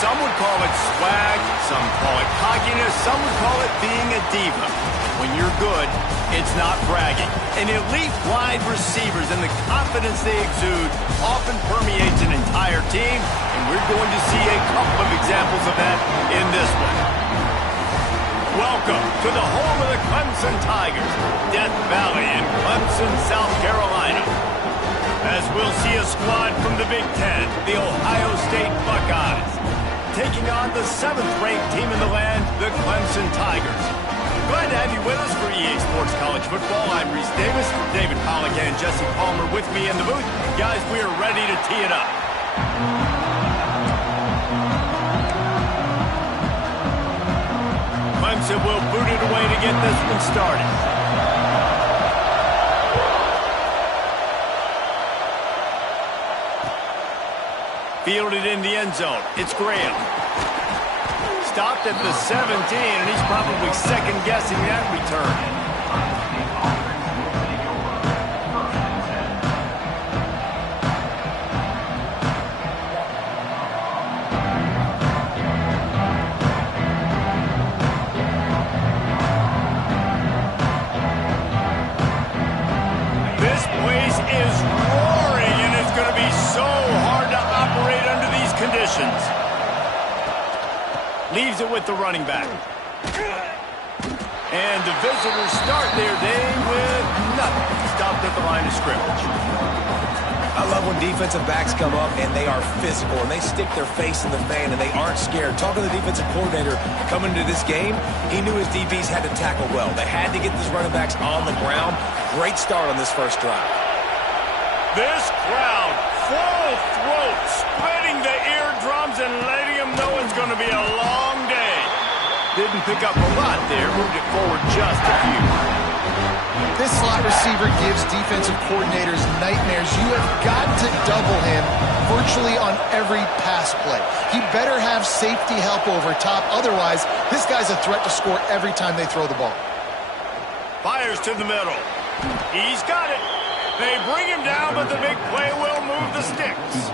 Some would call it swag, some call it cockiness, some would call it being a diva. When you're good, it's not bragging. And elite wide receivers and the confidence they exude often permeates an entire team, and we're going to see a couple of examples of that in this one. Welcome to the home of the Clemson Tigers, Death Valley in Clemson, South Carolina. As we'll see a squad from the Big Ten, the Ohio State Buckeyes, taking on the 7th-ranked team in the land, the Clemson Tigers. Glad to have you with us for EA Sports College Football. I'm Reese Davis, David Pollack and Jesse Palmer with me in the booth. Guys, we are ready to tee it up. Clemson will boot it away to get this one started. Fielded in the end zone. It's Graham. Stopped at the 17, and he's probably second-guessing that return. This place is roaring, and it's going to be so hard to operate under these conditions. Leaves it with the running back. And the visitors start their day with nothing. Stopped at the line of scrimmage. I love when defensive backs come up and they are physical and they stick their face in the fan and they aren't scared. Talking to the defensive coordinator coming into this game, he knew his DBs had to tackle well. They had to get these running backs on the ground. Great start on this first drive. This crowd, full throat, splitting the eardrums and letting them know it's going to be a long day. Didn't pick up a lot there, moved it forward just a few. This slot receiver gives defensive coordinators nightmares. You have got to double him virtually on every pass play. He better have safety help over top. Otherwise, this guy's a threat to score every time they throw the ball. Fires to the middle. He's got it. They bring him down, but the big play will move the sticks.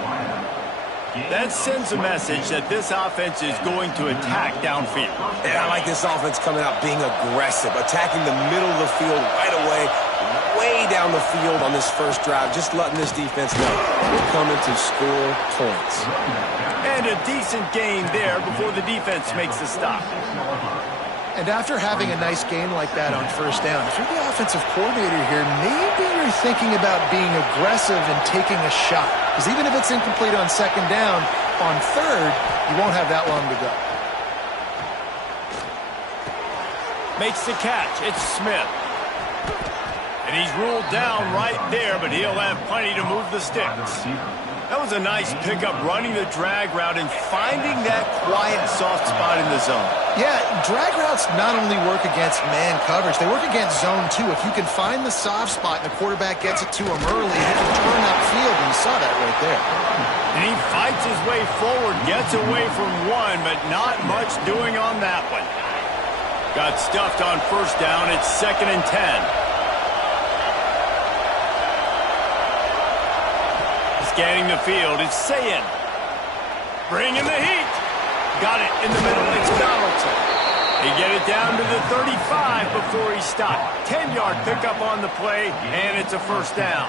That sends a message that this offense is going to attack downfield. And I like this offense coming out being aggressive, attacking the middle of the field right away, way down the field on this first drive, just letting this defense know we're coming to score points. And a decent gain there before the defense makes the stop. And after having a nice game like that on first down, if you're the offensive coordinator here, maybe you're thinking about being aggressive and taking a shot. Because even if it's incomplete on second down, on third, you won't have that long to go. Makes the catch. It's Smith. And he's ruled down right there, but he'll have plenty to move the sticks. That was a nice pickup, running the drag route and finding that quiet, soft spot in the zone. Yeah, drag routes not only work against man coverage, they work against zone too. If you can find the soft spot and the quarterback gets it to him early, he can turn upfield, and you saw that right there. And he fights his way forward, gets away from one, but not much doing on that one. Got stuffed on first down. It's 2nd and 10. Scanning the field, it's Sayin. Bringing the heat. Got it in the middle, it's Donaldson. They get it down to the 35 before he stopped. 10-yard pickup on the play, and it's a first down.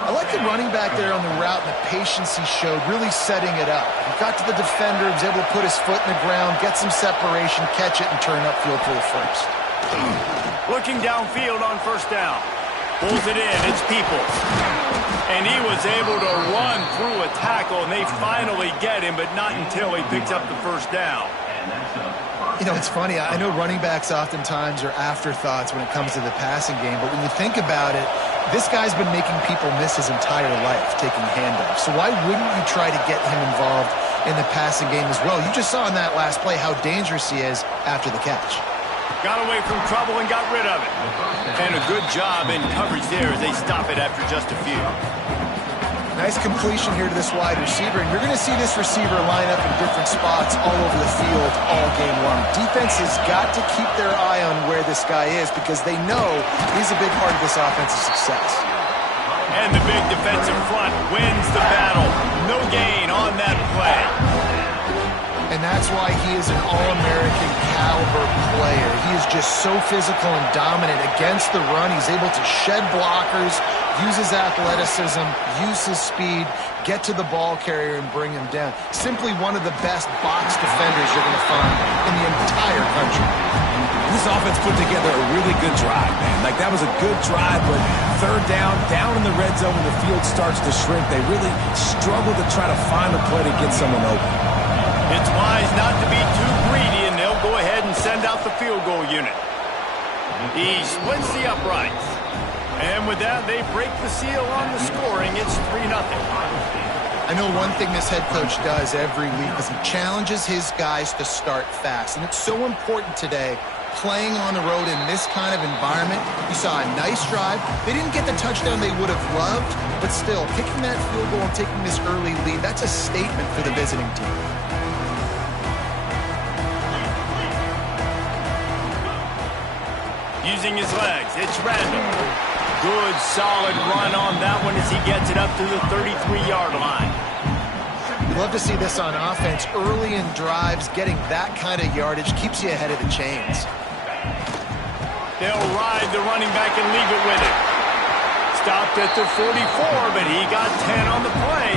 I like the running back there on the route and the patience he showed, really setting it up. He got to the defender, was able to put his foot in the ground, get some separation, catch it, and turn upfield for the first. Looking downfield on first down. Pulls it in, it's Peoples. And he was able to run through a tackle, and they finally get him, but not until he picks up the first down. You know, it's funny. I know running backs oftentimes are afterthoughts when it comes to the passing game, but when you think about it, this guy's been making people miss his entire life taking handoffs. So why wouldn't you try to get him involved in the passing game as well? You just saw in that last play how dangerous he is after the catch. Got away from trouble and got rid of it. And a good job in coverage there as they stop it after just a few. Nice completion here to this wide receiver, and you're going to see this receiver line up in different spots all over the field all game long. Defense has got to keep their eye on where this guy is because they know he's a big part of this offensive success. And the big defensive front wins the battle. No gain on that play. And that's why he is an All-American caliber player. He is just so physical and dominant against the run. He's able to shed blockers, use his athleticism, use his speed, get to the ball carrier and bring him down. Simply one of the best box defenders you're going to find in the entire country. This offense put together a really good drive, man. Like, that was a good drive, but third down in the red zone when the field starts to shrink, they really struggle to try to find a play to get someone open. It's wise not to be too greedy, and they'll go ahead and send out the field goal unit. He splits the uprights. And with that, they break the seal on the scoring. It's 3-0. I know one thing this head coach does every week is he challenges his guys to start fast. And it's so important today, playing on the road in this kind of environment. You saw a nice drive. They didn't get the touchdown they would have loved, but still, kicking that field goal and taking this early lead, that's a statement for the visiting team. Using his legs, it's random. Good, solid run on that one as he gets it up to the 33-yard line. Love to see this on offense. Early in drives, getting that kind of yardage keeps you ahead of the chains. They'll ride the running back and leave it with him. Stopped at the 44, but he got 10 on the play.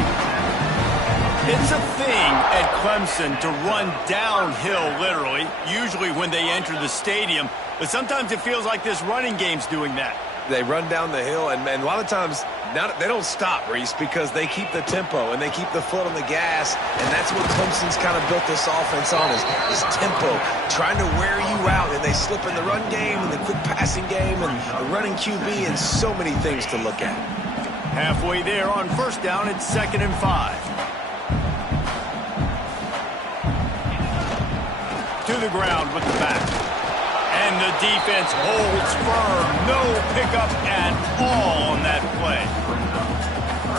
It's a thing at Clemson to run downhill, literally, usually when they enter the stadium. But sometimes it feels like this running game's doing that. They run down the hill, and a lot of times they don't stop, Reese, because they keep the tempo and they keep the foot on the gas, and that's what Clemson's kind of built this offense on, is tempo, trying to wear you out, and they slip in the run game and the quick passing game and the running QB and so many things to look at. Halfway there on first down, it's 2nd and 5. To the ground with the back. And the defense holds firm. No pickup at all on that play.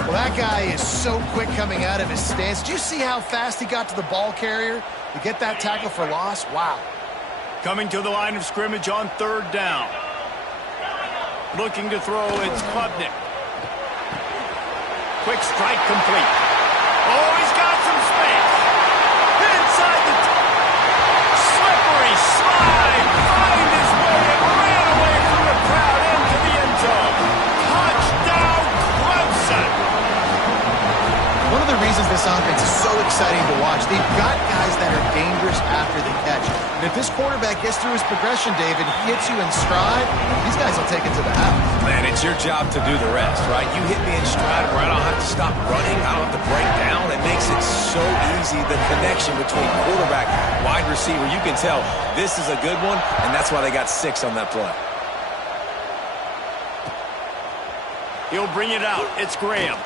Well, that guy is so quick coming out of his stance. Did you see how fast he got to the ball carrier to get that tackle for loss? Wow. Coming to the line of scrimmage on 3rd down. Looking to throw, it's Klubnik. Quick strike complete. Oh, he's got some space. Inside the slippery slide. Find his way and ran away from the crowd into the end zone. Touchdown, Clemson. One of the reasons this offense is so exciting to watch, they've got guys that are dangerous after the catch. And if this quarterback gets through his progression, David, hits you in stride, these guys will take it to the house. Man, it's your job to do the rest, right? You hit me in stride where I don't have to stop running. I don't have to break down. It makes it so easy, the connection between quarterback, wide receiver. You can tell this is a good one, and that's why they got 6 on that play. He'll bring it out. It's Graham.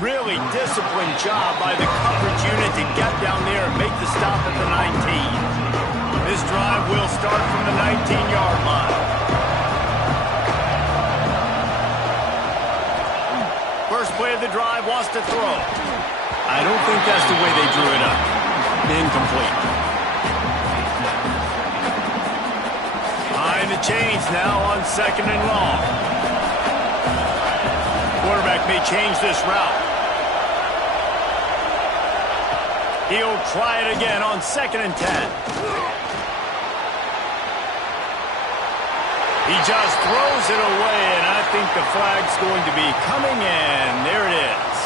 Really disciplined job by the coverage unit to get down there and make the stop at the 19. This drive will start from the 19-yard line. First play of the drive wants to throw. I don't think that's the way they drew it up. Incomplete. Behind the chains now on 2nd and long. Quarterback may change this route. He'll try it again on 2nd and 10. He just throws it away, and I think the flag's going to be coming in. There it is.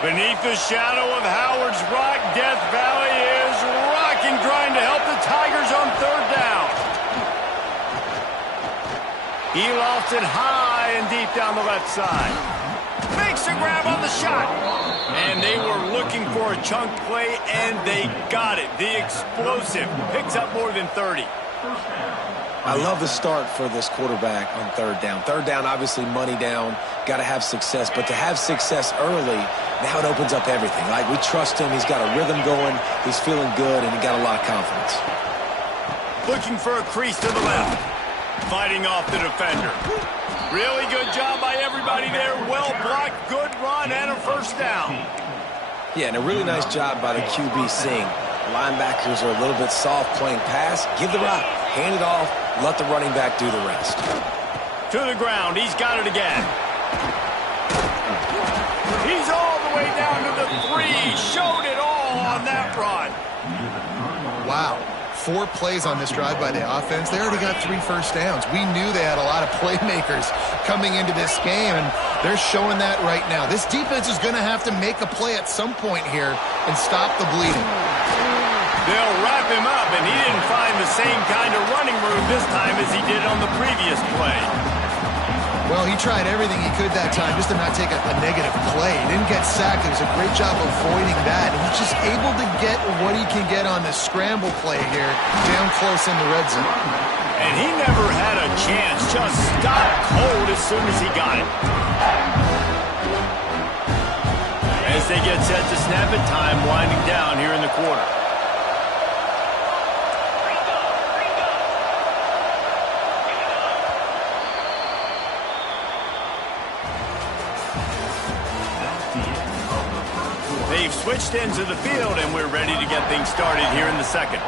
Beneath the shadow of Howard's Rock, Death Valley is rocking, trying to help the Tigers on 3rd down. He lofts it high and deep down the left side. Makes a grab on the shot. And they were looking for a chunk play, and they got it. The explosive picks up more than 30. I love the start for this quarterback on 3rd down. 3rd down, obviously money down, got to have success. But to have success early, now it opens up everything. Like, we trust him. He's got a rhythm going. He's feeling good, and he got a lot of confidence. Looking for a crease to the left. Fighting off the defender. Really good job by everybody there. Well blocked, good run, and a first down. Yeah, and a really nice job by the QB seeing Linebackers are a little bit soft playing pass. Give the rock, hand it off, let the running back do the rest. To the ground, he's got it again. He's all the way down to the 3. Showed it all on that run. Wow. 4 plays on this drive by the offense. They already got 3 first downs. We knew they had a lot of playmakers coming into this game, and they're showing that right now. This defense is going to have to make a play at some point here and stop the bleeding. They'll wrap him up, and he didn't find the same kind of running room this time as he did on the previous play. Well, he tried everything he could that time just to not take a negative play. He didn't get sacked. It was a great job avoiding that. And he's just able to get what he can get on the scramble play here down close in the red zone. And he never had a chance. Just stopped cold as soon as he got it. As they get set to snap it, time winding down here in the quarter. They've switched ends of the field, and we're ready to get things started here in the second.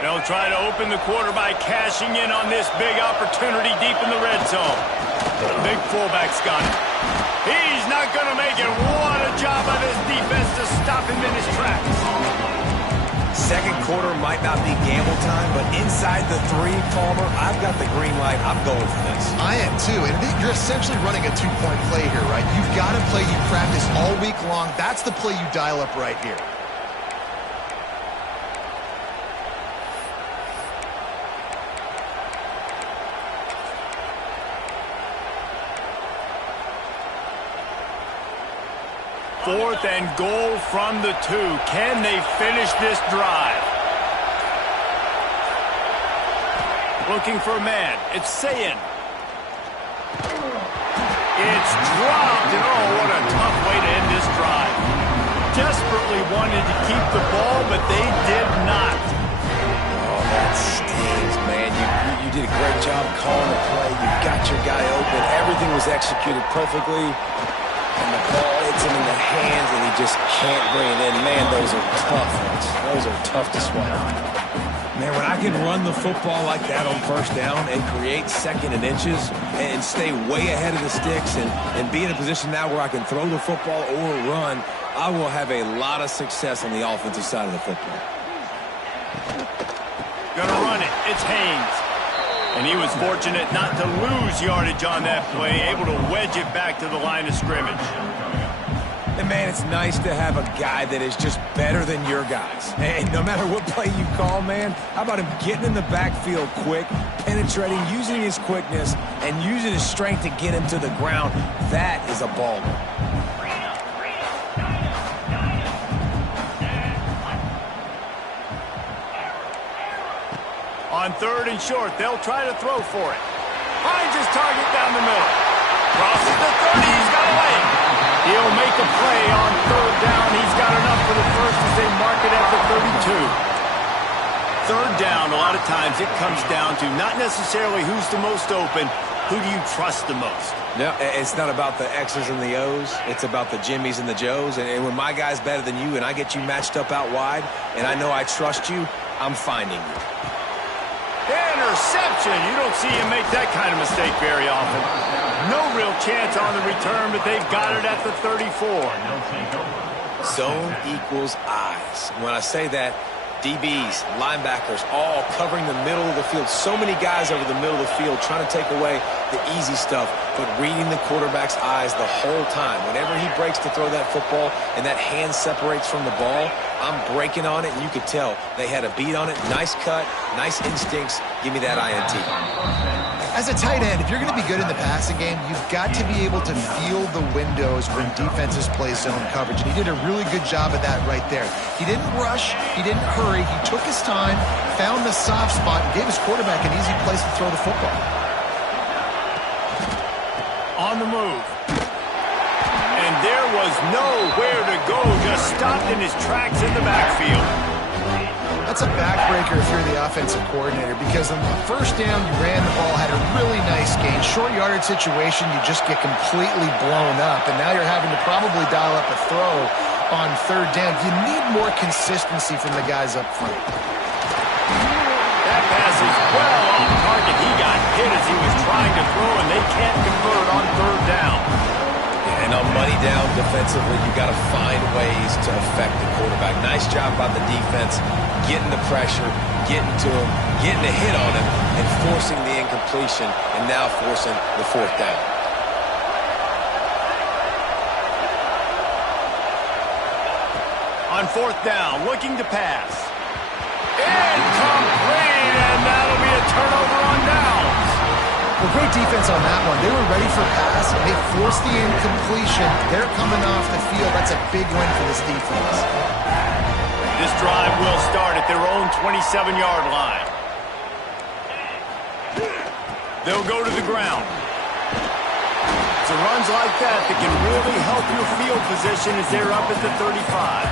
They'll try to open the quarter by cashing in on this big opportunity deep in the red zone. Big fullback's got it. He's not going to make it. What a job by this defense to stop him in his tracks. Second quarter might not be gamble time, but inside the 3, Palmer, I've got the green light. I'm going for this. I am too, and you're essentially running a 2-point play here, right? You've got a play you practice all week long. That's the play you dial up right here. Fourth and goal from the 2. Can they finish this drive? Looking for a man. It's Sayin. It's dropped, and oh, what a tough way to end this drive. Desperately wanted to keep the ball, but they did not. Oh, that stings, man. You did a great job calling the play. You got your guy open. Everything was executed perfectly. And the ball hits him in the hands, and he just can't bring it in. Man, those are tough ones. Those are tough to swallow. Man, when I can run the football like that on first down and create second and inches and stay way ahead of the sticks and be in a position now where I can throw the football or run, I will have a lot of success on the offensive side of the football. Gonna run it. It's Haynes. And he was fortunate not to lose yardage on that play, able to wedge it back to the line of scrimmage. And, man, it's nice to have a guy that is just better than your guys. And no matter what play you call, man, how about him getting in the backfield quick, penetrating, using his quickness, and using his strength to get him to the ground? That is a baller. On 3rd and short, they'll try to throw for it. Finds his target down the middle. Crosses the 30, he's got a lane. He'll make a play on 3rd down. He's got enough for the first as they mark it at the 32. 3rd down, a lot of times it comes down to not necessarily who's the most open, who do you trust the most? No, it's not about the X's and the O's. It's about the Jimmies and the Joes. And when my guy's better than you and I get you matched up out wide and I know I trust you, I'm finding you. Interception. You don't see him make that kind of mistake very often. No real chance on the return, but they've got it at the 34. Zone equals eyes. When I say that, DBs, linebackers, all covering the middle of the field. So many guys over the middle of the field trying to take away the easy stuff, but reading the quarterback's eyes the whole time. Whenever he breaks to throw that football and that hand separates from the ball, I'm breaking on it, and you could tell they had a beat on it. Nice cut, nice instincts. Give me that INT. As a tight end, if you're going to be good in the passing game, you've got to be able to feel the windows when defenses play zone coverage. And he did a really good job of that right there. He didn't rush. He didn't hurry. He took his time, found the soft spot, and gave his quarterback an easy place to throw the football. On the move. And there was was nowhere to go, just stopped in his tracks in the backfield. That's a backbreaker if you're the offensive coordinator, because on the first down, you ran the ball, had a really nice gain. Short yardage situation, you just get completely blown up, and now you're having to probably dial up a throw on third down. You need more consistency from the guys up front. That pass is well off target. He got hit as he was trying to throw, and they can't convert on third down. And on money down defensively, you got to find ways to affect the quarterback. Nice job by the defense, getting the pressure, getting to him, getting a hit on him, and forcing the incompletion, and now forcing the fourth down. On fourth down, looking to pass. Incomplete, and that'll be a turnover on downs. Well, great defense on that one. They were ready for pass. They forced the incompletion. They're coming off the field. That's a big win for this defense. This drive will start at their own 27-yard line. They'll go to the ground. It's runs like that can really help your field position as they're up at the 35.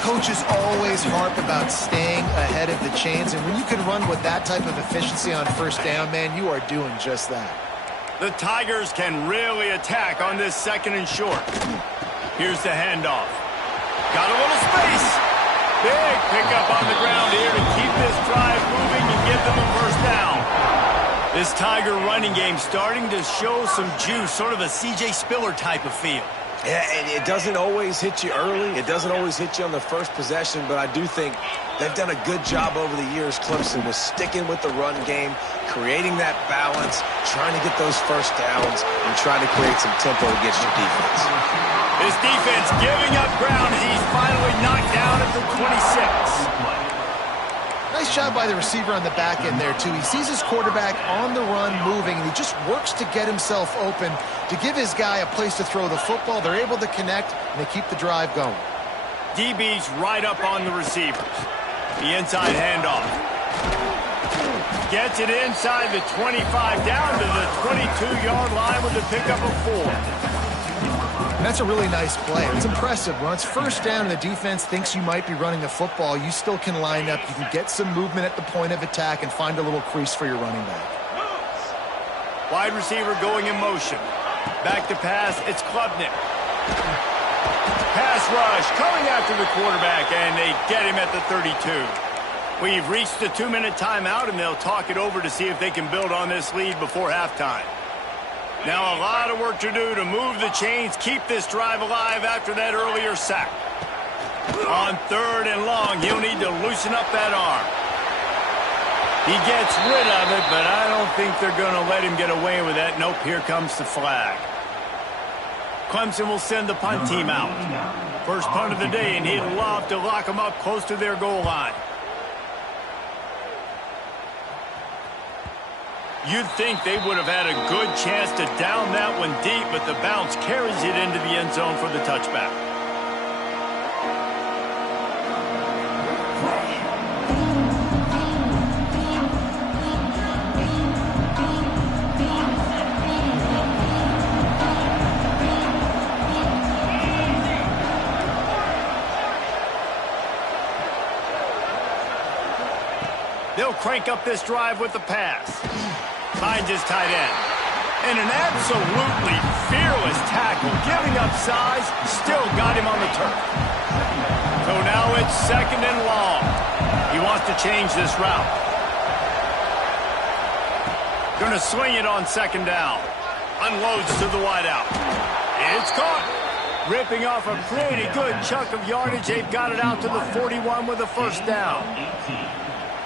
Coaches always harp about staying ahead of the chains, and when you can run with that type of efficiency on first down, man, you are doing just that. The Tigers can really attack on this second and short. Here's the handoff. Got a little space. Big pickup on the ground here to keep this drive moving and give them a first down. This Tiger running game starting to show some juice, sort of a C.J. Spiller type of feel. Yeah, and it doesn't always hit you early. It doesn't always hit you on the first possession, but I do think they've done a good job over the years, Clemson, with sticking with the run game, creating that balance, trying to get those first downs, and trying to create some tempo against your defense. This defense giving up ground as he's finally knocked down at the 26. Nice job by the receiver on the back end there, too. He sees his quarterback on the run moving, and he just works to get himself open to give his guy a place to throw the football. They're able to connect, and they keep the drive going. DB's right up on the receivers. The inside handoff. Gets it inside the 25, down to the 22-yard line with a pickup of 4. And that's a really nice play. It's impressive. When it's first down and the defense thinks you might be running the football, you still can line up. You can get some movement at the point of attack and find a little crease for your running back. Wide receiver going in motion. Back to pass, it's Klubnik. Pass rush coming after the quarterback, and they get him at the 32. We've reached the 2-minute timeout, and they'll talk it over to see if they can build on this lead before halftime. Now a lot of work to do to move the chains, keep this drive alive after that earlier sack. On third and long, he'll need to loosen up that arm. He gets rid of it, but I don't think they're going to let him get away with that. Nope, here comes the flag. Clemson will send the punt team out. First punt of the day, and he'd love to lock them up close to their goal line. You'd think they would have had a good chance to down that one deep, but the bounce carries it into the end zone for the touchback. They'll crank up this drive with the pass. Finds his tight end. And an absolutely fearless tackle, giving up size, still got him on the turf. So now it's second and long. He wants to change this route. Going to swing it on second down. Unloads to the wideout. It's caught. Ripping off a pretty good chunk of yardage. They've got it out to the 41 with a first down.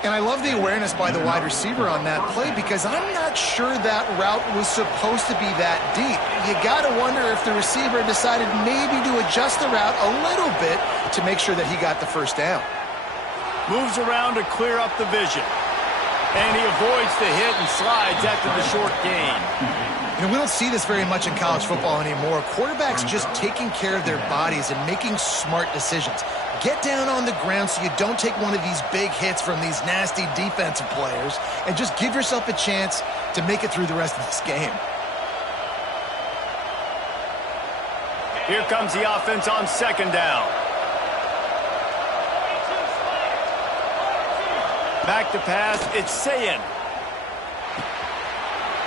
And I love the awareness by the wide receiver on that play, because I'm not sure that route was supposed to be that deep. You got to wonder if the receiver decided maybe to adjust the route a little bit to make sure that he got the first down. Moves around to clear up the vision. And he avoids the hit and slides after the short gain. You know, we don't see this very much in college football anymore. Quarterbacks just taking care of their bodies and making smart decisions. Get down on the ground so you don't take one of these big hits from these nasty defensive players, and just give yourself a chance to make it through the rest of this game. Here comes the offense on second down. Back to pass, it's Sayin.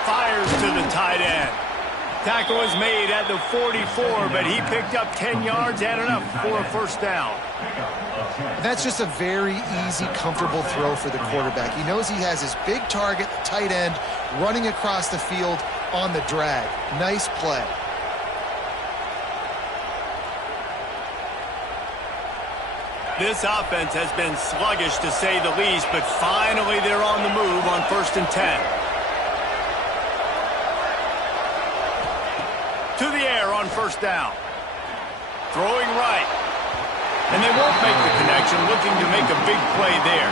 Fires to the tight end. Tackle is made at the 44, but he picked up 10 yards and enough for a first down. That's just a very easy, comfortable throw for the quarterback. He knows he has his big target, the tight end, running across the field on the drag. Nice play. This offense has been sluggish to say the least, but finally they're on the move on 1st and 10. To the air on first down. Throwing right. And they won't make the connection, looking to make a big play there.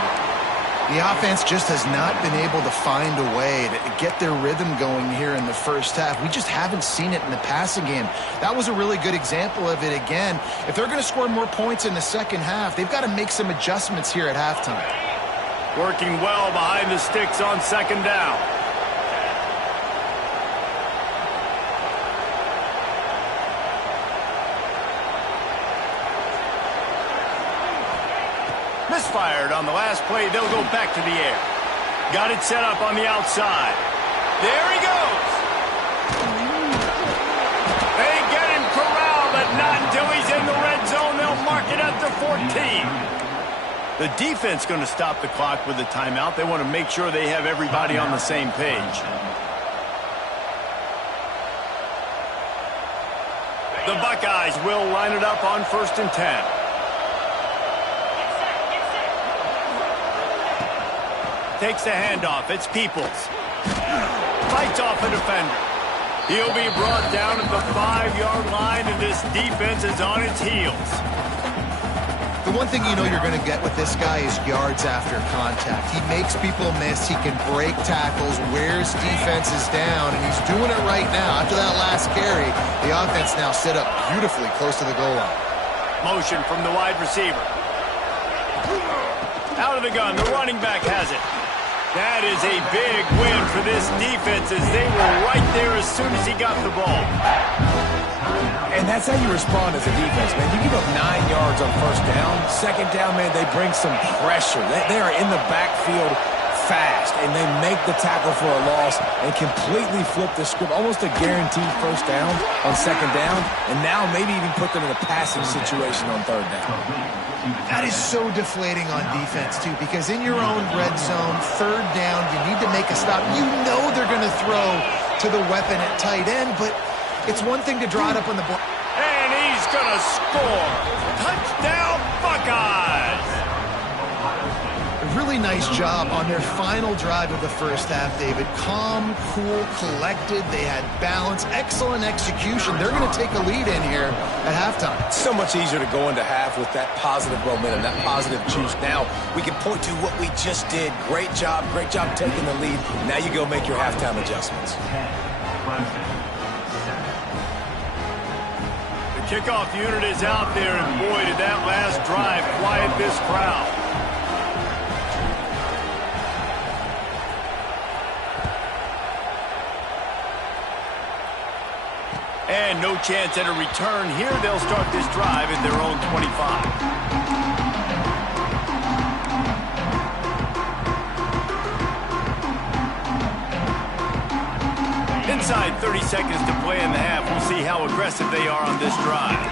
The offense just has not been able to find a way to get their rhythm going here in the first half. We just haven't seen it in the passing game. That was a really good example of it again. If they're going to score more points in the second half, they've got to make some adjustments here at halftime. Working well behind the sticks on second down. Misfired on the last play. They'll go back to the air. Got it set up on the outside. There he goes. They get him corralled, but not until he's in the red zone. They'll mark it at the 14. The defense going to stop the clock with a timeout. They want to make sure they have everybody on the same page. The Buckeyes will line it up on 1st and 10. Takes the handoff. It's Peoples. Fights off a defender. He'll be brought down at the 5-yard line, and this defense is on its heels. The one thing you know you're going to get with this guy is yards after contact. He makes people miss. He can break tackles, wears defenses down, and he's doing it right now. After that last carry, the offense now set up beautifully close to the goal line. Motion from the wide receiver. Out of the gun, the running back has it. That is a big win for this defense as they were right there as soon as he got the ball. And that's how you respond as a defense, man. You give up 9 yards on first down. Second down, man, they bring some pressure. They are in the backfield fast, and they make the tackle for a loss and completely flip the script. Almost a guaranteed first down on second down, and now maybe even put them in a passing situation on third down. That is so deflating on defense, too, because in your own red zone, third down, you need to make a stop. You know they're going to throw to the weapon at tight end, but it's one thing to draw it up on the board. And he's going to score. Touchdown, Buckeyes! A really nice job on their final drive of the first half, David. Calm, cool, collected. They had balance, excellent execution. They're going to take a lead in here at halftime. It's so much easier to go into half with that positive momentum, that positive juice. Now we can point to what we just did. Great job taking the lead. Now you go make your halftime adjustments. The kickoff unit is out there, and boy, did that last drive quiet this crowd. And no chance at a return here. They'll start this drive at their own 25. Inside 30 seconds to play in the half. We'll see how aggressive they are on this drive.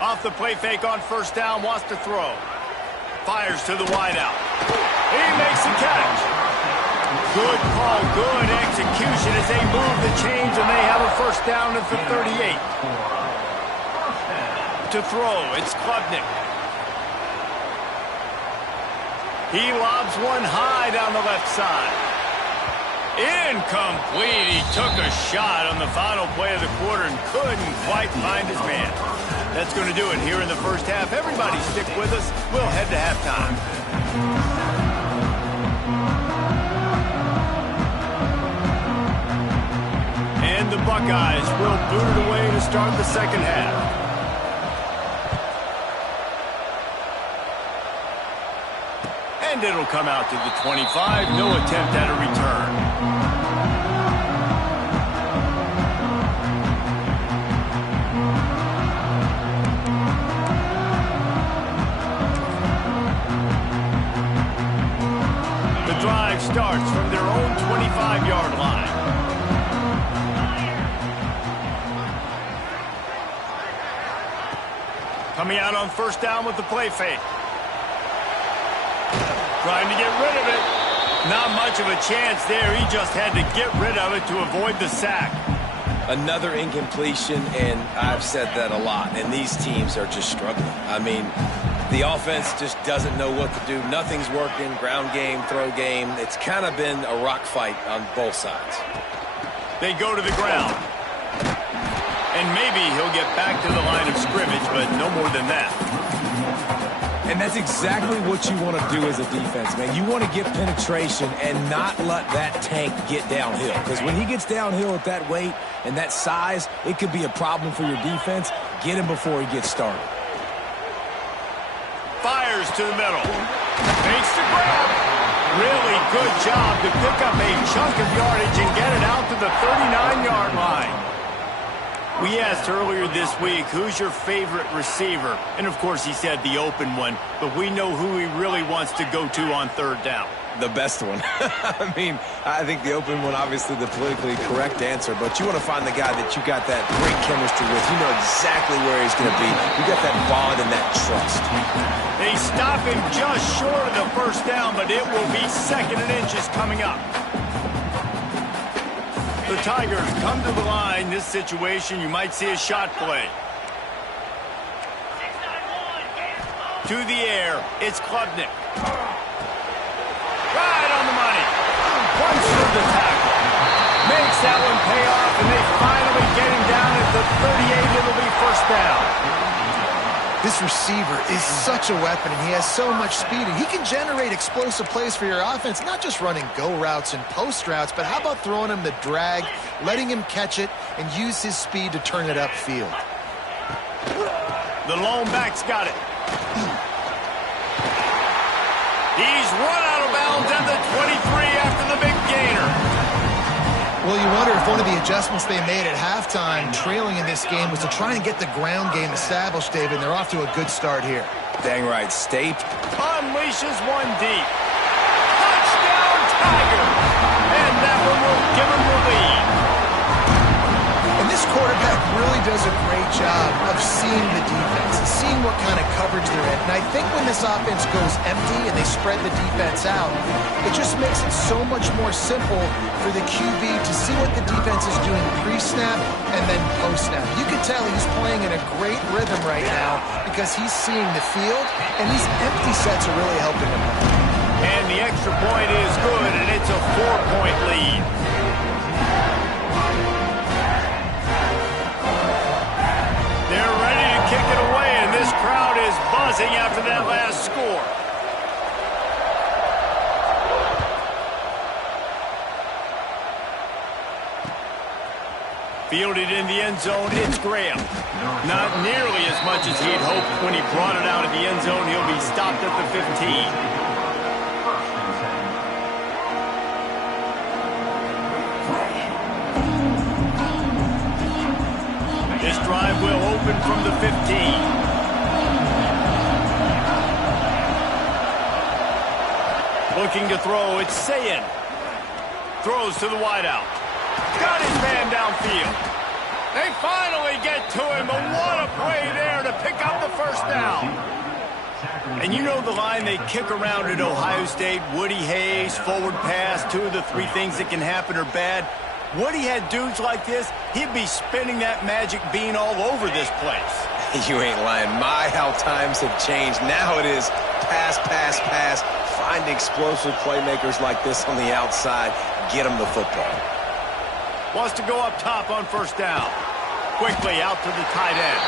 Off the play fake on first down, wants to throw. Fires to the wideout. He makes the catch. Good call, good execution as they move the chains, and they have a first down at the 38. To throw, it's Klubnik. He lobs one high down the left side. Incomplete. He took a shot on the final play of the quarter and couldn't quite find his man. That's going to do it here in the first half. Everybody stick with us. We'll head to halftime. And the Buckeyes will boot it away to start the second half. And And it'll come out to the 25. No attempt at a return. The drive starts from their own 25-yard line. Coming out on first down with the play fake. Trying to get rid of it. Not much of a chance there. He just had to get rid of it to avoid the sack. Another incompletion, and I've said that a lot, and these teams are just struggling. I mean, the offense just doesn't know what to do. Nothing's working. Ground game, throw game. It's kind of been a rock fight on both sides. They go to the ground. And maybe he'll get back to the line of scrimmage, but no more than that. And that's exactly what you want to do as a defense, man. You want to get penetration and not let that tank get downhill. Because when he gets downhill at that weight and that size, it could be a problem for your defense. Get him before he gets started. Fires to the middle. Makes the grab. Really good job to pick up a chunk of yardage and get it out to the 39-yard line. We asked earlier this week, who's your favorite receiver? And, of course, he said the open one. But we know who he really wants to go to on third down. The best one. I mean, I think the open one, obviously the politically correct answer. But you want to find the guy that you got that great chemistry with. You know exactly where he's going to be. You got that bond and that trust. They stop him just short of the first down, but it will be 2nd and inches coming up. The Tigers come to the line. This situation, you might see a shot play. To the air, it's Klubnik. Right on the money. Runs through the tackle. Makes that one pay off, and they finally get him down at the 38. It'll be first down. This receiver is such a weapon, and he has so much speed, and he can generate explosive plays for your offense, not just running go routes and post routes, but how about throwing him the drag, letting him catch it, and use his speed to turn it upfield. The lone back's got it. He's run out of bounds at the 23 after the big gainer. Well, you wonder if one of the adjustments they made at halftime, trailing in this game, was to try and get the ground game established, David, and they're off to a good start here. Dang right. State unleashes one deep. Touchdown, Tigers! And that one will give them the lead. And this quarterback really does a great job of seeing the defense, seeing what kind of coverage they're in. And I think when this offense goes empty and they spread the defense out, it just makes it so much more simple for the QB to see what the defense is doing pre-snap and then post-snap. You can tell he's playing in a great rhythm right now because he's seeing the field, and these empty sets are really helping him. And the extra point is good, and it's a 4-point lead. They're ready to kick it away, and this crowd is buzzing after that last score. Fielded in the end zone, it's Graham. Not nearly as much as he had hoped when he brought it out of the end zone. He'll be stopped at the 15. This drive will open from the 15. Looking to throw, it's Sayin. Throws to the wideout. Got his man downfield. They finally get to him, but what a play there to pick up the first down. And you know the line they kick around at Ohio State, Woody Hayes, forward pass, 2 of the 3 things that can happen are bad. Woody had dudes like this, he'd be spinning that magic bean all over this place. You ain't lying. My, how times have changed. Now it is pass, pass, pass. Find explosive playmakers like this on the outside. Get them the football. Wants to go up top on first down. Quickly out to the tight end.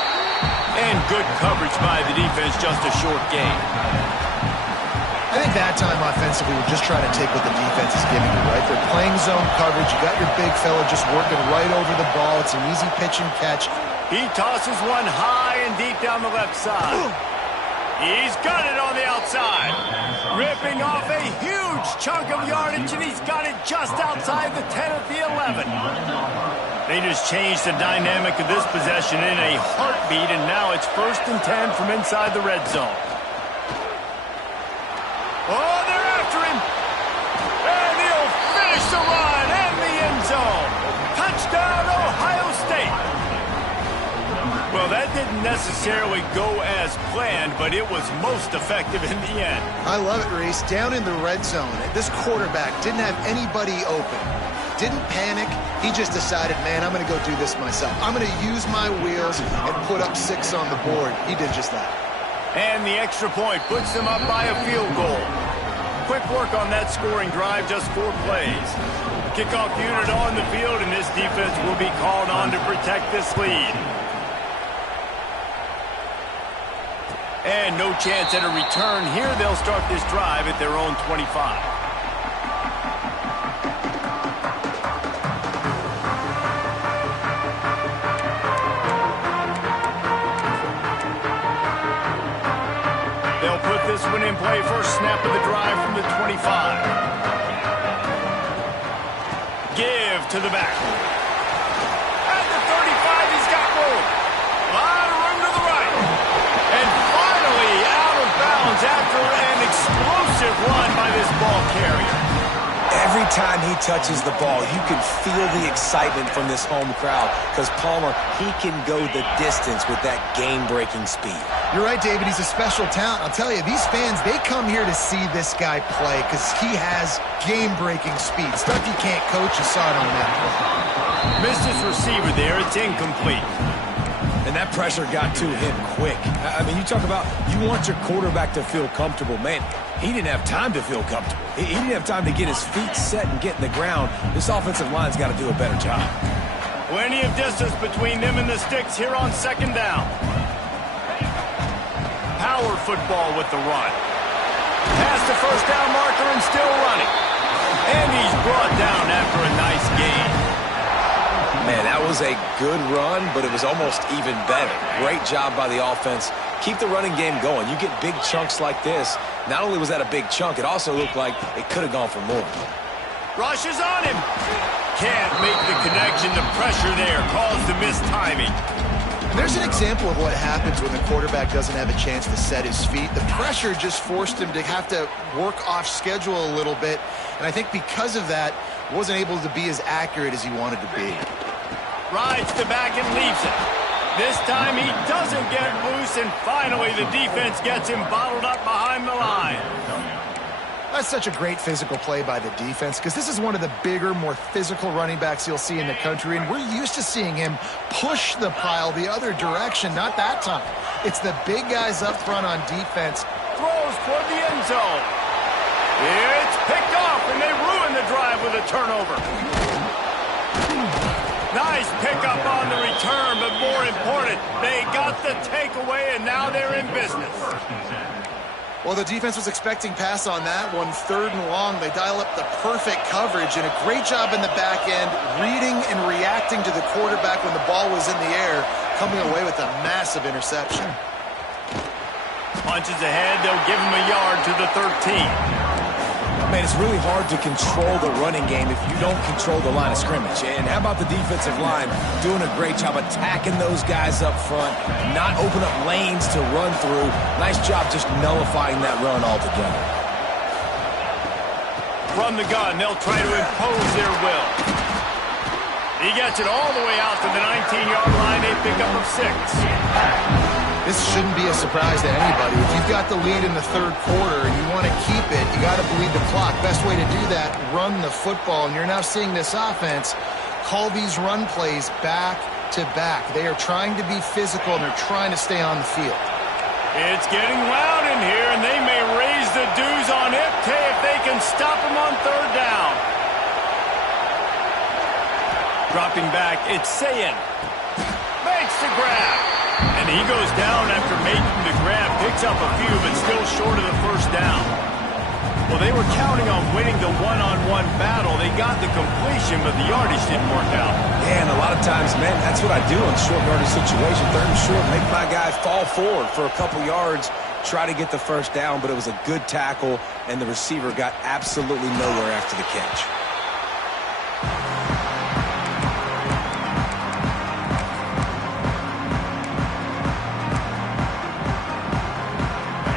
And good coverage by the defense, just a short gain. I think that time offensively we're just trying to take what the defense is giving you, right? They're playing zone coverage. You got your big fella just working right over the ball. It's an easy pitch and catch. He tosses one high and deep down the left side. He's got it on the outside. Ripping off a huge chunk of yardage, and he's got it just outside the 10 at the 11. They just changed the dynamic of this possession in a heartbeat, and now it's 1st and 10 from inside the red zone. Oh, they're after him. And he'll finish the run and the end zone. Touchdown, Ohio State. Well, that didn't necessarily go as planned, but it was most effective in the end. I love it, Reese. Down in the red zone, this quarterback didn't have anybody open. Didn't panic. He just decided, man, I'm going to go do this myself. I'm going to use my wheels and put up 6 on the board. He did just that. And the extra point puts them up by a field goal. Quick work on that scoring drive, just 4 plays. Kickoff unit on the field, and this defense will be called on to protect this lead. And no chance at a return here. They'll start this drive at their own 25. They'll put this one in play. First snap of the drive from the 25. Give to the back. At the 35, he's got room. A lot of room to the right. And finally out of bounds after an explosive run by this ball carrier. Every time he touches the ball, you can feel the excitement from this home crowd because Palmer, he can go the distance with that game-breaking speed. You're right, David. He's a special talent. I'll tell you, these fans, they come here to see this guy play because he has game-breaking speed. Stuff you can't coach. You saw it on that play. Missed his receiver there. It's incomplete. And that pressure got to him quick. I mean, you talk about you want your quarterback to feel comfortable. Man, he didn't have time to feel comfortable. He didn't have time to get his feet set and get in the ground. This offensive line's got to do a better job. Plenty of distance between them and the sticks here on 2nd down. Power football with the run. Past the first down marker and still running. And he's brought down after a nice gain. Man, that was a good run, but it was almost even better. Great job by the offense. Keep the running game going. You get big chunks like this. Not only was that a big chunk, it also looked like it could have gone for more. Rush is on him. Can't make the connection. The pressure there caused the missed timing. And there's an example of what happens when the quarterback doesn't have a chance to set his feet. The pressure just forced him to have to work off schedule a little bit. And I think because of that, wasn't able to be as accurate as he wanted to be. Rides the back and leaves it. This time he doesn't get loose, and finally the defense gets him bottled up behind the line. That's such a great physical play by the defense because this is one of the bigger, more physical running backs you'll see in the country, and we're used to seeing him push the pile the other direction. Not that time. It's the big guys up front on defense. Throws toward the end zone. It's picked off, and they ruin the drive with a turnover. Nice pickup on the return, but more important, they got the takeaway, and now they're in business. Well, the defense was expecting pass on that one. 3rd and long, they dial up the perfect coverage, and a great job in the back end, reading and reacting to the quarterback when the ball was in the air, coming away with a massive interception. Punches ahead, they'll give him a yard to the 13. Man, it's really hard to control the running game if you don't control the line of scrimmage. And how about the defensive line doing a great job attacking those guys up front, not open up lanes to run through. Nice job just nullifying that run altogether. From the gun, they'll try to impose their will. He gets it all the way out to the 19-yard line, a pickup of 6. This shouldn't be a surprise to anybody. If you've got the lead in the 3rd quarter and you want to keep it, you got to bleed the clock. Best way to do that, run the football. And you're now seeing this offense call these run plays back to back. They are trying to be physical, and they're trying to stay on the field. It's getting loud in here, and they may raise the dues on Ipte if they can stop him on 3rd down. Dropping back, it's Sayin. Makes the grab. And he goes down after making the grab. Picks up a few, but still short of the 1st down. Well, they were counting on winning the one-on-one battle. They got the completion, but the yardage didn't work out. Yeah, and a lot of times, man, that's what I do in short yardage situation. 3rd and short, make my guy fall forward for a couple yards, try to get the first down, but it was a good tackle, and the receiver got absolutely nowhere after the catch.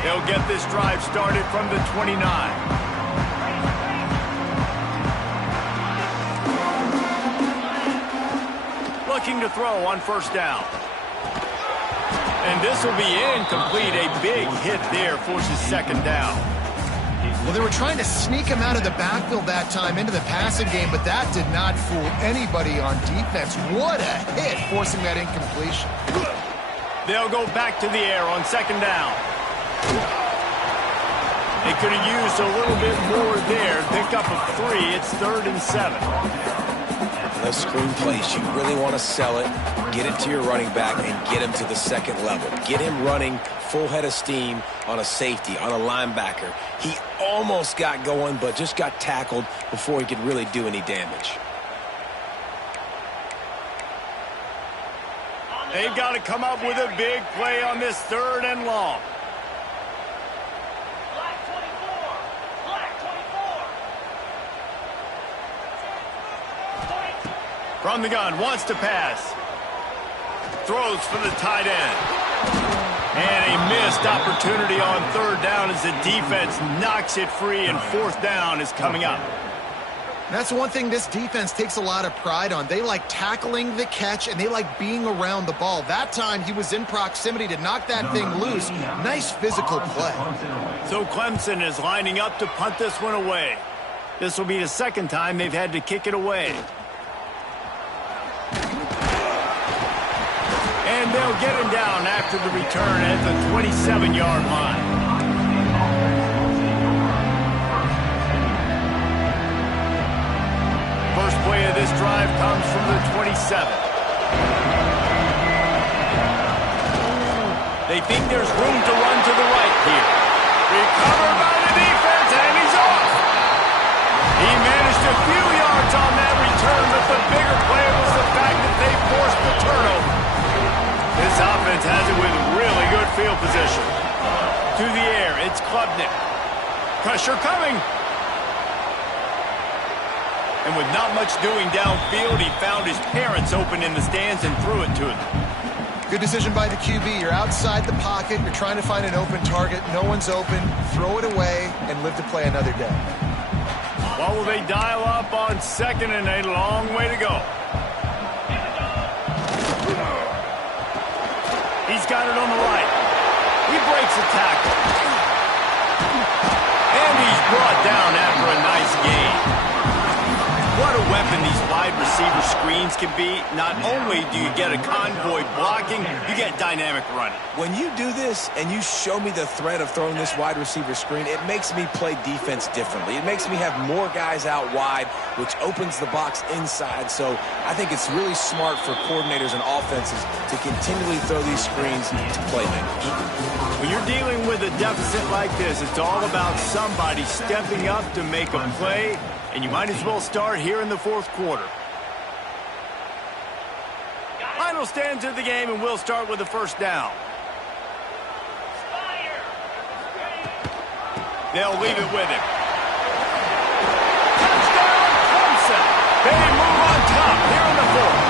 They'll get this drive started from the 29. Looking to throw on first down. And this will be incomplete. A big hit there forces second down. Well, they were trying to sneak him out of the backfield that time into the passing game, but that did not fool anybody on defense. What a hit, forcing that incompletion. They'll go back to the air on second down. They could have used a little bit more there. Pick up of 3. It's 3rd and 7. Those screen plays, you really want to sell it, get it to your running back, and get him to the second level. Get him running full head of steam on a safety, on a linebacker. He almost got going, but just got tackled before he could really do any damage. They've got to come up with a big play on this 3rd and long. From the gun, wants to pass. Throws for the tight end. And a missed opportunity on 3rd down as the defense knocks it free, and 4th down is coming up. That's one thing this defense takes a lot of pride on. They like tackling the catch, and they like being around the ball. That time, he was in proximity to knock that thing loose. Nice physical play. So Clemson is lining up to punt this one away. This will be the second time they've had to kick it away. And they'll get him down after the return at the 27-yard line. First play of this drive comes from the 27. They think there's room to run to the right here. Recovered by the defense, and he's off. He managed a few yards on that return, but the bigger play was the fact that they forced the turnover. This offense has it with really good field position. To the air, it's Klubnik. Pressure coming. And with not much doing downfield, he found his parents open in the stands and threw it to them. Good decision by the QB. You're outside the pocket. You're trying to find an open target. No one's open. Throw it away and live to play another day. Well, will they dial up on 2nd and a long way to go? He's got it on the right. He breaks a tackle. And he's brought down after a nice gain. What a weapon these wide receiver screens can be. Not only do you get a convoy blocking, you get dynamic running. When you do this and you show me the threat of throwing this wide receiver screen, it makes me play defense differently. It makes me have more guys out wide, which opens the box inside. So I think it's really smart for coordinators and offenses to continually throw these screens to playmakers. When you're dealing with a deficit like this, it's all about somebody stepping up to make a play. And you might as well start here in the 4th quarter. Final stands of the game, and we'll start with the first down. They'll leave it with him. Touchdown, Clemson. They move on top here in the 4th.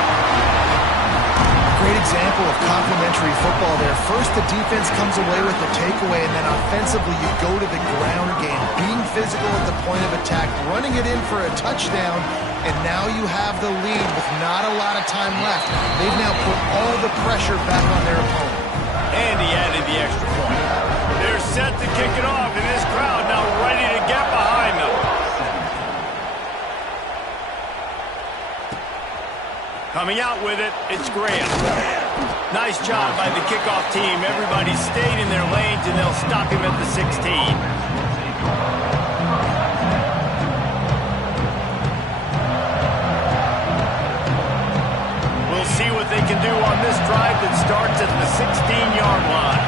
Great example of complementary football there. First, the defense comes away with the takeaway, and then offensively, you go to the ground game, being physical at the point of attack, running it in for a touchdown, and now you have the lead with not a lot of time left. They've now put all the pressure back on their opponent. And he added the extra point. They're set to kick it off, and this crowd now ready to get behind them. Coming out with it, it's Graham. Nice job by the kickoff team. Everybody stayed in their lanes, and they'll stop him at the 16. We'll see what they can do on this drive that starts at the 16-yard line.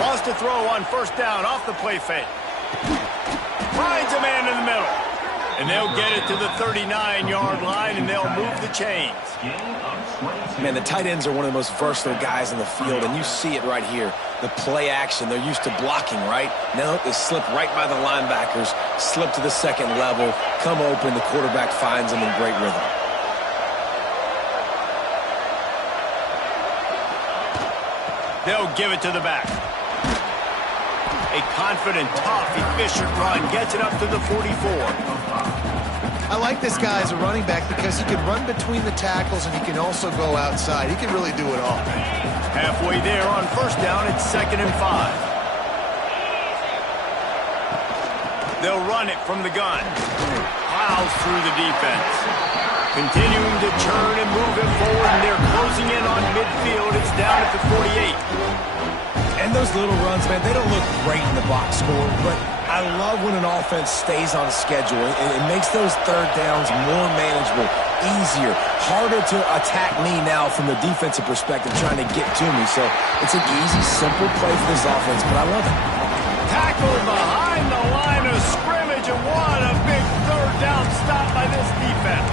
Wants to throw on first down off the play fake. Finds a man in the middle. And they'll get it to the 39-yard line, and they'll move the chains. Man, the tight ends are one of the most versatile guys in the field, and you see it right here. The play action, they're used to blocking, right? Now they slip right by the linebackers, slip to the second level, come open, the quarterback finds them in great rhythm. They'll give it to the back. A confident, tough, efficient run gets it up to the 44. I like this guy as a running back because he can run between the tackles and he can also go outside. He can really do it all. Halfway there on first down, it's 2nd and 5. They'll run it from the gun. Plows through the defense. Continuing to turn and move it forward, and they're closing in on midfield. It's down at the 48. And those little runs, man, they don't look great in the box score, but I love when an offense stays on schedule. It makes those third downs more manageable, easier, harder to attack me now from the defensive perspective trying to get to me. So it's an easy, simple play for this offense, but I love it. Tackled behind the line of scrimmage, and what a big third down stop by this defense.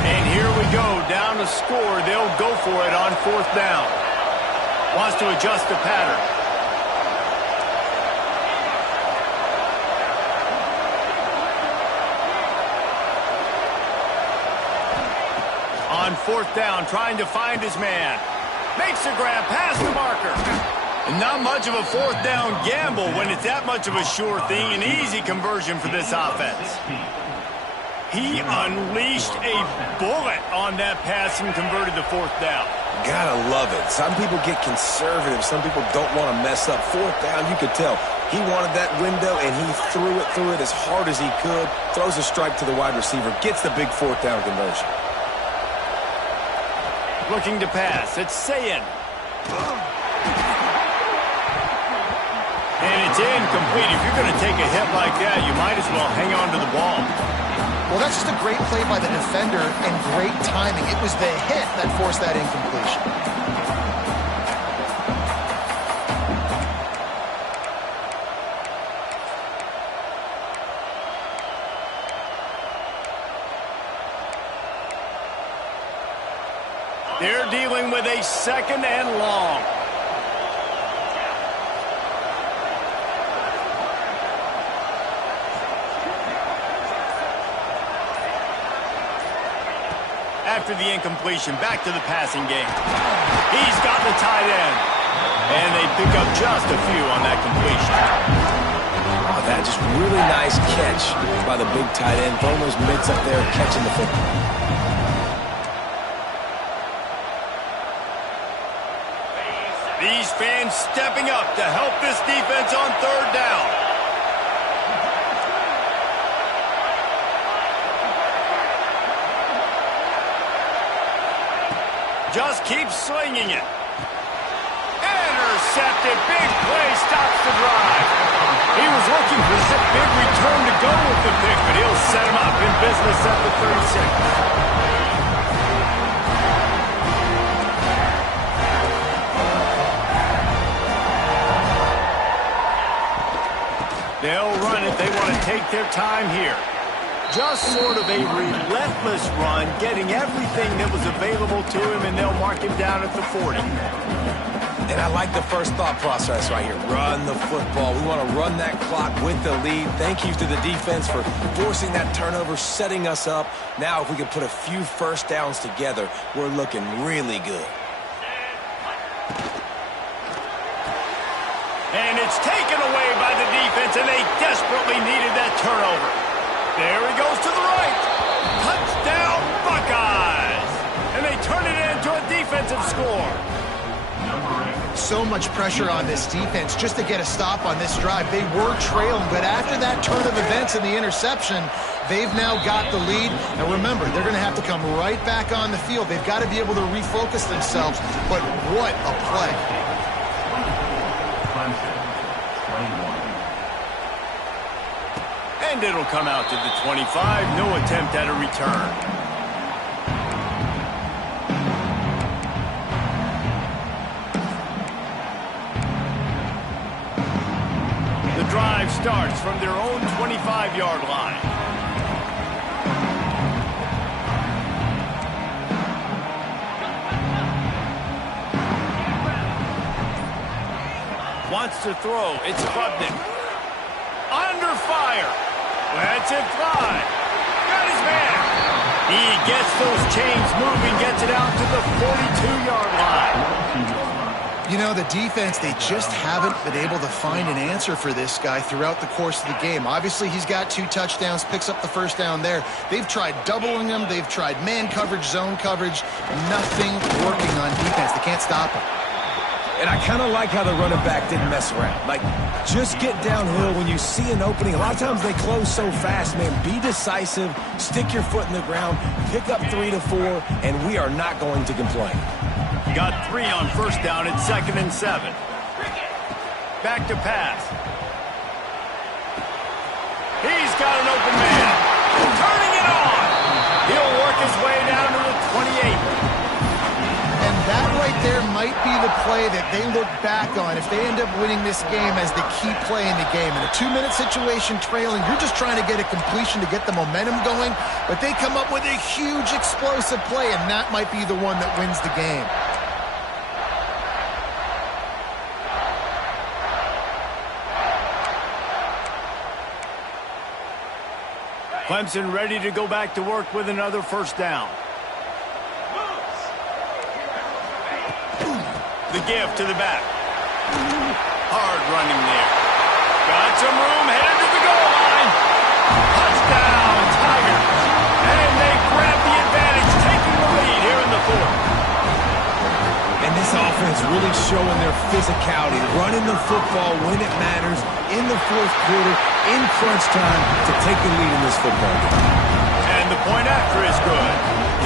And here we go, down to score. They'll go for it on 4th down. Wants to adjust the pattern. On 4th down, trying to find his man. Makes a grab past the marker. And not much of a 4th down gamble when it's that much of a sure thing. An easy conversion for this offense. He unleashed a bullet on that pass and converted the 4th down. Gotta love it. Some people get conservative. Some people don't want to mess up. 4th down, you could tell. He wanted that window, and he threw it as hard as he could. Throws a strike to the wide receiver. Gets the big 4th down conversion. Looking to pass. It's Sayin. And it's incomplete. If you're going to take a hit like that, you might as well hang on to the ball. Well, that's just a great play by the defender and great timing. It was the hit that forced that incompletion. They're dealing with a 2nd and long. After the incompletion, back to the passing game. He's got the tight end. And they pick up just a few on that completion. Oh, that just really nice catch by the big tight end. Throwing those mitts up there, catching the football. These fans stepping up to help this defense on 3rd down. Just keeps slinging it. Intercepted. Big play stops the drive. He was looking for that big return to go with the pick, but he'll set him up in business at the 36. They'll run it. They want to take their time here. Just sort of a relentless run, getting everything that was available to him, and they'll mark him down at the 40. And I like the first thought process right here. Run the football. We want to run that clock with the lead. Thank you to the defense for forcing that turnover, setting us up. Now, if we can put a few first downs together, we're looking really good. And it's taken away by the defense, and they desperately needed that turnover. There he goes to the right. Touchdown, Buckeyes. And they turn it into a defensive score. So much pressure on this defense just to get a stop on this drive. They were trailing, but after that turn of events and the interception, they've now got the lead. And remember, they're going to have to come right back on the field. They've got to be able to refocus themselves. But what a play. And it'll come out to the 25. No attempt at a return. drive starts from their own 25-yard line. Wants to throw. It's Klubnik. Under fire. Lets it fly. Got his man. He gets those chains moving, gets it out to the 42-yard line. You know, the defense, they just haven't been able to find an answer for this guy throughout the course of the game. Obviously, he's got 2 touchdowns, picks up the first down there. They've tried doubling him. They've tried man coverage, zone coverage. Nothing working on defense. They can't stop him. And I kind of like how the running back didn't mess around. Like, just get downhill when you see an opening. A lot of times they close so fast, man. Be decisive, stick your foot in the ground, pick up 3 to 4, and we are not going to complain. Got 3 on first down at 2nd and 7. Back to pass. He's got an open man. Turning it on. He'll work his way down to the 28. And that right there might be the play that they look back on if they end up winning this game as the key play in the game. In a 2-minute situation trailing, you're just trying to get a completion to get the momentum going, but they come up with a huge explosive play, and that might be the one that wins the game. Clemson ready to go back to work with another first down. The give to the back. Hard running there. Got some room, headed to the goal line. Touchdown, Tigers. And they grab the advantage, taking the lead here in the 4th. And this offense really showing their physicality, running the football when it matters, in the 4th quarter, in crunch time, to take the lead in this football game. And the point after is good.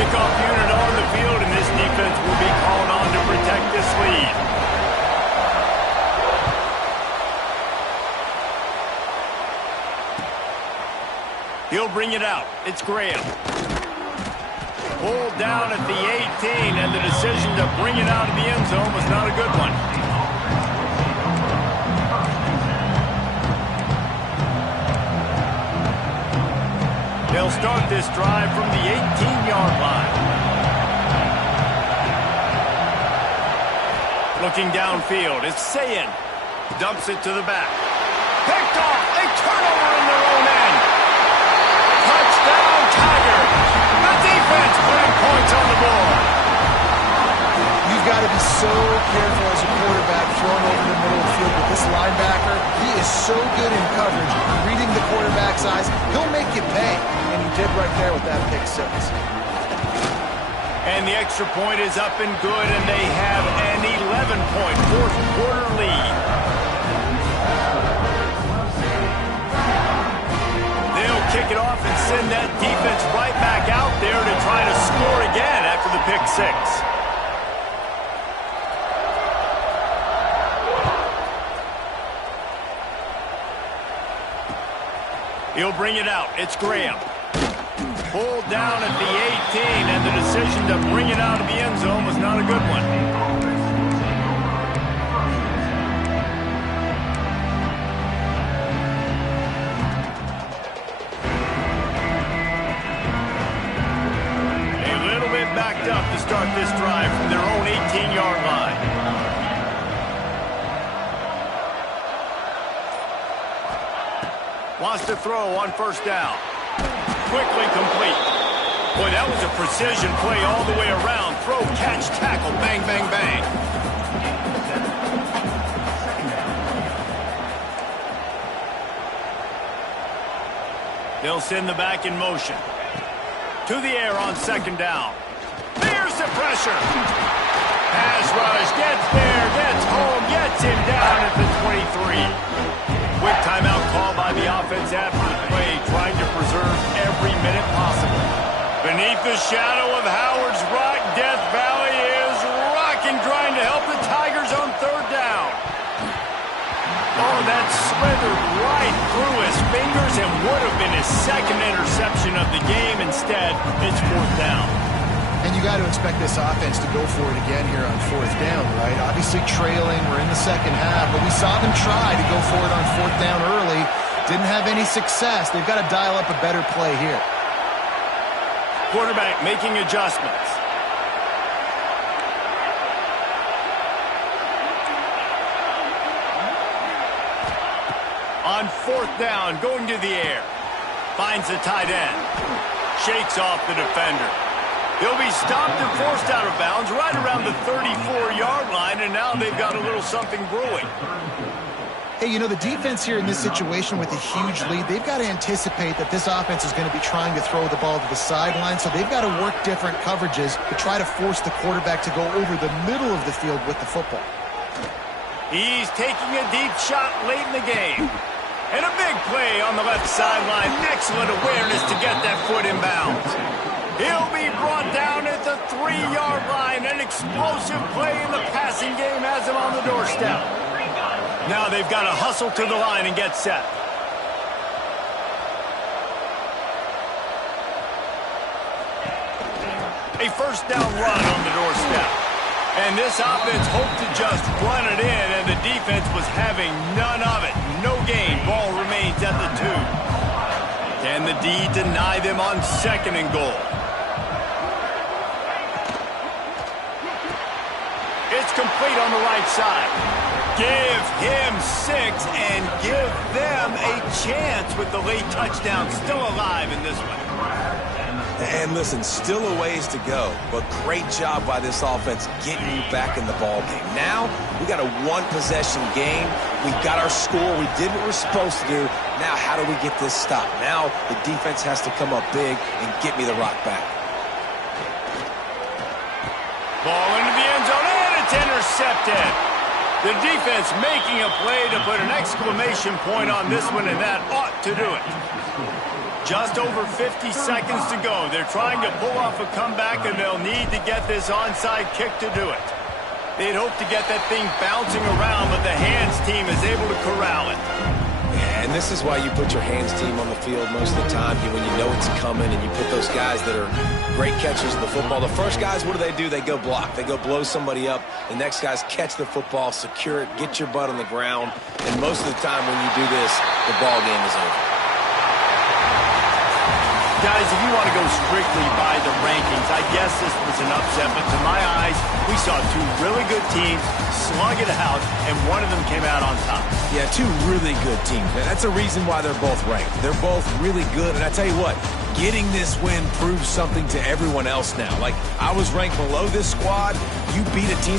Kickoff unit on the field, and this defense will be called on to protect this lead. He'll bring it out. It's Graham. Pulled down at the 18, and the decision to bring it out of the end zone was not a good one. They'll start this drive from the 18-yard line. Looking downfield, it's Sayin. Dumps it to the back. Picked off, a turnover in their own end. Touchdown, Tigers. The defense putting points on the board. You've got to be so careful as a quarterback throwing over the middle of the field with this linebacker. He is so good in coverage, reading the quarterback's eyes. He'll make you pay, and he did right there with that pick 6. And the extra point is up and good, and they have an 11-point 4th quarter lead. They'll kick it off and send that defense right back out there to try to score again after the pick 6. He'll bring it out. It's Graham. Pulled down at the 18, and the decision to bring it out of the end zone was not a good one. A little bit backed up to start this drive from their own 18-yard line. Wants to throw on first down. Quickly complete. Boy, that was a precision play all the way around. Throw, catch, tackle, bang, bang, bang. They'll send the back in motion. To the air on 2nd down. There's the pressure. Pass rush, gets there, gets home, gets him down at the 23. Quick timeout call by the offense after the play, trying to preserve every minute possible. Beneath the shadow of Howard's Rock, Death Valley is rocking, trying to help the Tigers on 3rd down. Oh, that slithered right through his fingers and would have been his 2nd interception of the game. Instead, it's 4th down. And you got to expect this offense to go for it again here on fourth down, right? Obviously trailing, we're in the second half, but we saw them try to go for it on fourth down early. Didn't have any success. They've got to dial up a better play here. Quarterback making adjustments. On fourth down, going to the air. Finds the tight end. Shakes off the defender. He'll be stopped and forced out of bounds right around the 34-yard line, and now they've got a little something brewing. Hey, you know, the defense here in this situation with a huge lead, they've got to anticipate that this offense is going to be trying to throw the ball to the sideline, so they've got to work different coverages to try to force the quarterback to go over the middle of the field with the football. He's taking a deep shot late in the game. And a big play on the left sideline. Excellent awareness to get that foot in bounds. He'll be brought down at the 3-yard line. An explosive play in the passing game has him on the doorstep. Now they've got to hustle to the line and get set. A first down run on the doorstep. And this offense hoped to just run it in, and the defense was having none of it. No gain. Ball remains at the 2. Can the D deny them on second and goal? It's complete on the right side. Give him 6 and give them a chance with the late touchdown still alive in this one. And listen, still a ways to go, but great job by this offense getting you back in the ball game. Now, we got a one-possession game. We got our score. We did what we're supposed to do. Now, how do we get this stopped? Now, the defense has to come up big and get me the rock back. Ball into the end zone, and it's intercepted. The defense making a play to put an exclamation point on this one, and that ought to do it. Just over 50 seconds to go. They're trying to pull off a comeback, and they'll need to get this onside kick to do it. They'd hope to get that thing bouncing around, but the hands team is able to corral it. Yeah, and this is why you put your hands team on the field most of the time when you know it's coming, and you put those guys that are great catchers of the football. The first guys, what do? They go block. They go blow somebody up. The next guys catch the football, secure it, get your butt on the ground, and most of the time when you do this, the ball game is over. Guys, if you want to go strictly by the rankings, I guess this was an upset, but to my eyes, we saw two really good teams slug it out, and one of them came out on top. Yeah, two really good teams. And that's a reason why they're both ranked. They're both really good, and I tell you what, getting this win proves something to everyone else now. Like, I was ranked below this squad. You beat a team